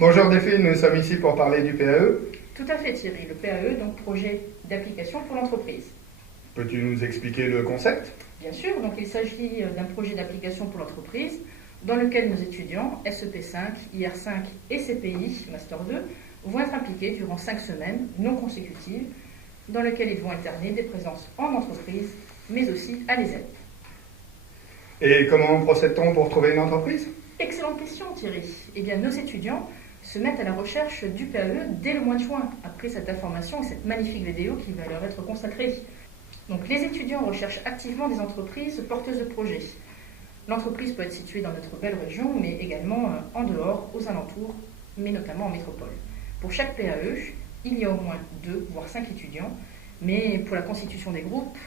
Bonjour Delphine, nous sommes ici pour parler du PAE. Tout à fait Thierry, le PAE, donc projet d'application pour l'entreprise. Peux-tu nous expliquer le concept? Bien sûr, donc il s'agit d'un projet d'application pour l'entreprise dans lequel nos étudiants SEP5, IR5 et CPI, Master 2, vont être impliqués durant 5 semaines non consécutives dans lesquelles ils vont alterner des présences en entreprise mais aussi à l'ESEP. Et comment procède-t-on pour trouver une entreprise? Excellente question Thierry. Eh bien nos étudiants se mettent à la recherche du PAE dès le mois de juin, après cette information et cette magnifique vidéo qui va leur être consacrée. Donc les étudiants recherchent activement des entreprises porteuses de projets. L'entreprise peut être située dans notre belle région, mais également en dehors, aux alentours, mais notamment en métropole. Pour chaque PAE, il y a au moins 2 voire 5 étudiants, mais pour la constitution des groupes...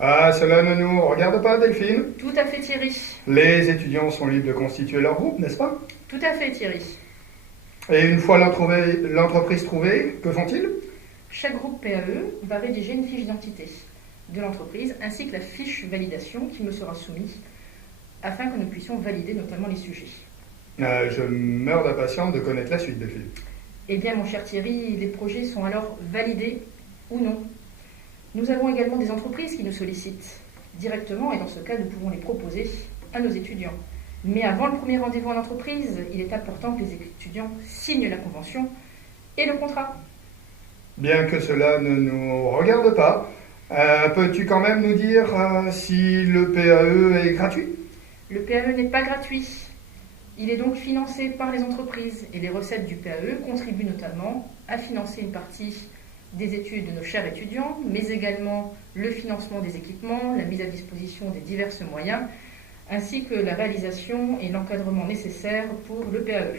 Ah, cela ne nous regarde pas Delphine. Tout à fait Thierry. Les étudiants sont libres de constituer leur groupe, n'est-ce pas? Tout à fait Thierry. Et une fois l'entreprise trouvée, que font-ils? Chaque groupe PAE va rédiger une fiche d'identité de l'entreprise ainsi que la fiche validation qui me sera soumise afin que nous puissions valider notamment les sujets. Je meurs d'impatience de connaître la suite, Delphine. Eh bien mon cher Thierry, les projets sont alors validés ou non. Nous avons également des entreprises qui nous sollicitent directement et dans ce cas nous pouvons les proposer à nos étudiants. Mais avant le premier rendez-vous en entreprise, il est important que les étudiants signent la convention et le contrat. Bien que cela ne nous regarde pas, peux-tu quand même nous dire si le PAE est gratuit? Le PAE n'est pas gratuit. Il est donc financé par les entreprises et les recettes du PAE contribuent notamment à financer une partie des études de nos chers étudiants, mais également le financement des équipements, la mise à disposition des divers moyens, ainsi que la réalisation et l'encadrement nécessaires pour le PAE.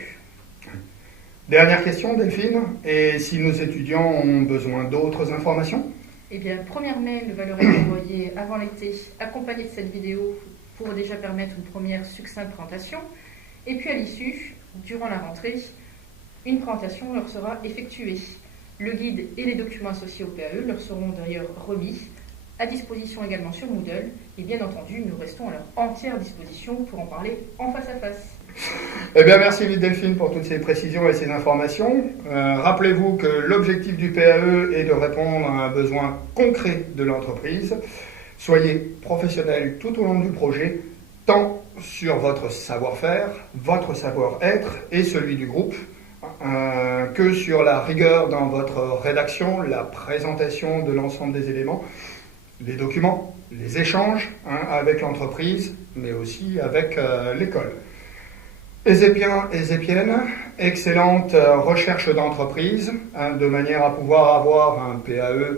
Dernière question, Delphine. Et si nos étudiants ont besoin d'autres informations? Eh bien, le premier mail va leur être envoyé avant l'été, accompagné de cette vidéo pour déjà permettre une première succincte présentation. Et puis à l'issue, durant la rentrée, une présentation leur sera effectuée. Le guide et les documents associés au PAE leur seront d'ailleurs remis, à disposition également sur Moodle. Et bien entendu, nous restons à leur entière disposition pour en parler en face à face. Eh bien, merci Delphine pour toutes ces précisions et ces informations. Rappelez-vous que l'objectif du PAE est de répondre à un besoin concret de l'entreprise. Soyez professionnels tout au long du projet, tant sur votre savoir-faire, votre savoir-être et celui du groupe, que sur la rigueur dans votre rédaction, la présentation de l'ensemble des éléments, les documents, les échanges avec l'entreprise, mais aussi avec l'école. Ésépiens et Ésépiennes, excellente recherche d'entreprise, de manière à pouvoir avoir un PAE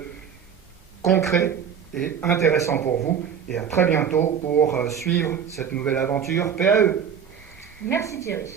concret et intéressant pour vous. Et à très bientôt pour suivre cette nouvelle aventure PAE. Merci Thierry.